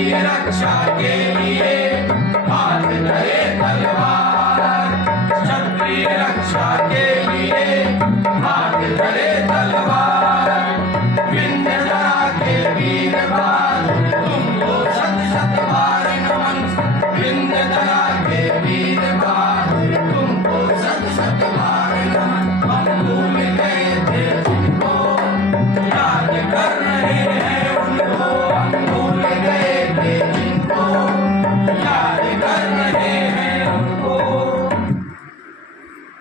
क्षत्रिय रक्षा के लिए हाथ धरे तलवार, क्षत्रिय रक्षा के लिए हाथ धरे तलवार। विंध्य धरा के वीर बहादुर तुमको शत शत बार नमन, विंध्य धरा के वीर बहादुर तुमको शत शत बार नमन। हम भूल गए थे जिनको याद कर रहे हैं उनको, हम भूल गए थे जिनको याद कर रहे हैं उनको।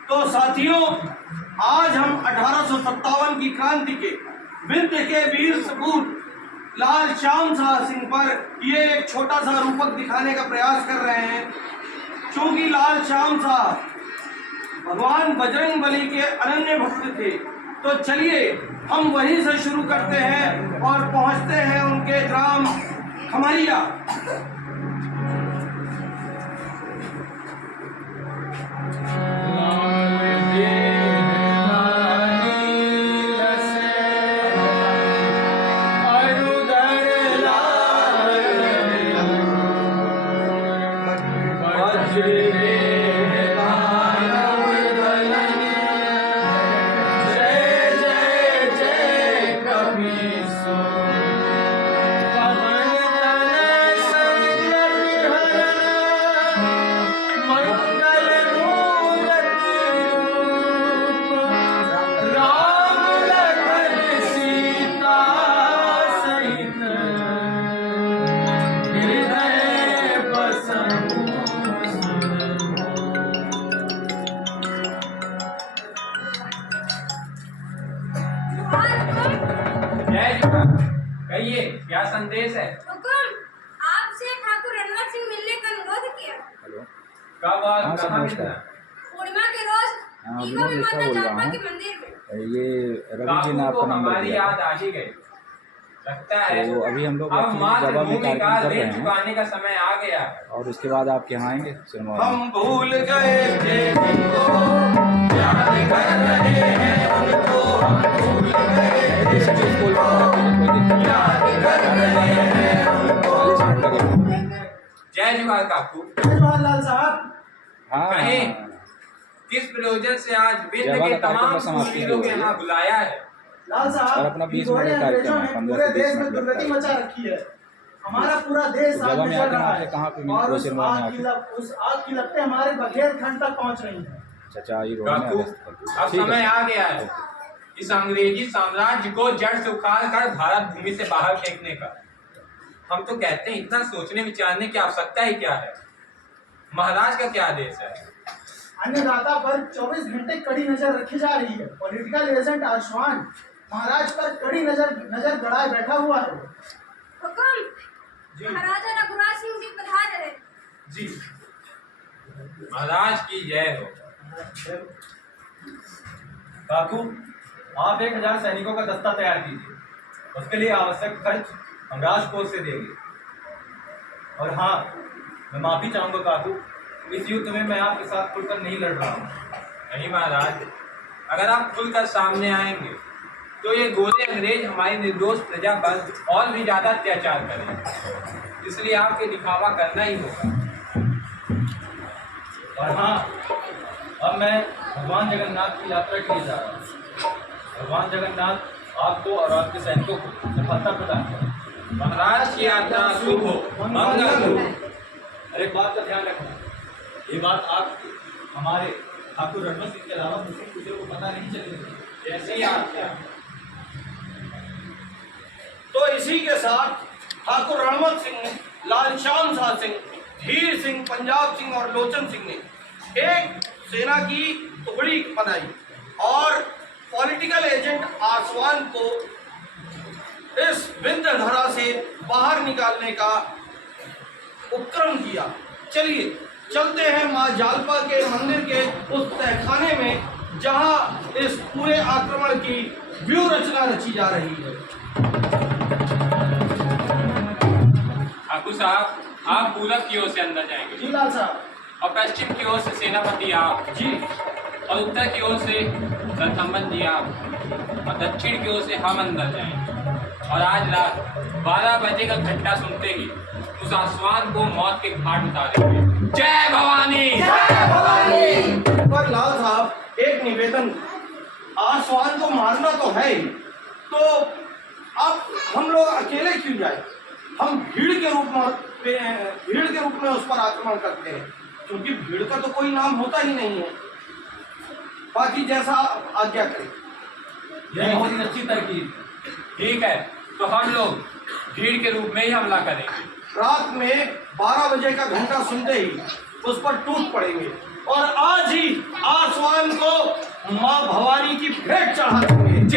तो साथियों, आज हम 1857 की क्रांति के विंध्य के वीर सपूत लाल श्याम शाह सिंह पर ये एक छोटा सा रूपक दिखाने का प्रयास कर रहे हैं। क्योंकि लाल श्याम शाह भगवान बजरंग बली के अनन्य भक्त थे, तो चलिए हम वहीं से शुरू करते हैं और पहुंचते हैं उनके ग्राम खमरिया। कहिए क्या संदेश है? हुकुम, आपसे ठाकुर रणवंत सिंह मिलने का अनुरोध किया। कब और कहाँ मिलना? पूर्णिमा के रोज दीवा में माता जापा के मंदिर में। ये रवि जी ने आपका नंबर हमारी दिया। याद आ ही गई। लगता है तो अभी हम लोग अब जगह में मातृभूमि का कार्यक्रम कर रहे ऋण हैं चुकाने का समय आ गया है। और उसके बाद आपके यहाँ आएंगे सिनेमा में। हम भूल गए थे जिनको याद कर रहे हैं उनको, हम भूल गए थे जिनको याद कर रहे हैं उनको। जय जवाहर काकू। जवाहरलाल साहब, हाँ कहें किस प्रयोजन से आज विंध्य के तमाम शूरवीरों के यहाँ बुलाया है? लाल और साहब, अपना 20 भिगोड़े मिनट का अंग्रेजों कार्यक्रम है, ने 15 पूरे से 20 देश में मिनट दुर्गति लगता मचा रखी है। हमारा पूरा देश जगह आज में बिछड़ आके रहा वहाँ है पे कहाँ पे और उस सिनेमा में आग आके उस आग की लपटें हमारे बघेल खंड तक पहुंच रही हैं। चाचा ये रोड में काकू अवस्था अब ठीक समय है। आ गया है इस अंग्रेजी साम्राज्य को जड़ से उखाड़ कर भारत भूमि से बाहर फेंकने का। हम तो कहते हैं इतना सोचने विचारने की आवश्यकता ही क्या है? महाराज का क्या आदेश है? अन्नदाता पर 24 घंटे कड़ी नजर रखी जा रही है। पॉलिटिकल एजेंट आशवान महाराज पर कड़ी नजर गड़ाए बैठा हुआ है। हुकुम, महाराजा रघुराज सिंह जी पधार रहे। जी महाराज की जय हो। काकू, आप 1000 सैनिकों का दस्ता तैयार कीजिए। उसके लिए आवश्यक खर्च हम राजकोष से देंगे। और हाँ, मैं माफी चाहूंगा काकू, इस युद्ध में मैं आपके साथ खुलकर नहीं लड़ रहा हूँ। नहीं महाराज, अगर आप खुलकर सामने आएंगे तो ये गोरे अंग्रेज हमारी निर्दोष प्रजा पर और भी ज्यादा अत्याचार करेंगे, इसलिए आपके दिखावा करना ही होगा। और हाँ, अब मैं भगवान जगन्नाथ की यात्रा के लिए जा रहा हूँ। भगवान जगन्नाथ आपको और आपके सैनिकों को सफलता प्रदान करें। महाराज की यात्रा शुभ हो, मंगल हो। और एक बात का ध्यान रखना, ये बात आप हमारे ठाकुर रणवंत सिंह के अलावा दूसरे को पता नहीं चलेगी। जैसे ही आप क्या तो इसी के साथ ठाकुर रणवंत सिंह ने, लाल श्याम शाह सिंह, धीर सिंह, पंजाब सिंह और लोचन सिंह ने एक सेना की टुकड़ी बनाई और पॉलिटिकल एजेंट आसवान को इस विंध्य धरा से बाहर निकालने का उपक्रम किया। चलिए चलते हैं माँ जालपा के मंदिर के उस तहखाने में जहां इस पूरे आक्रमण की व्यूह रचना रची जा रही है। ठाकुर साहब, आप पूरब की ओर से अंदर जाएंगे जी लाल साहब। और पश्चिम की ओर से सेनापति आप जी और उत्तर की ओर से रणथंभन जी आप और दक्षिण की ओर से हम अंदर जाएंगे। और आज रात 12 बजे का घंटा सुनते ही उस आसमान को मौत के घाट उतार देंगे। जय भवानी। पर लाल साहब एक निवेदन, आसमान को मारना तो है ही, तो अब हम लोग अकेले क्यों जाए? हम भीड़ के रूप में उस पर आक्रमण करते हैं, क्योंकि भीड़ का तो कोई नाम होता ही नहीं है। बाकी जैसा आज्ञा करें। यह बहुत ही अच्छी तरकीब। ठीक है, तो हम लोग भीड़ के रूप में ही हमला करेंगे। रात में 12 बजे का घंटा सुनते ही उस पर टूट पड़ेंगे और आज ही आसमान को माँ भवानी की भेंट चढ़ा देंगे।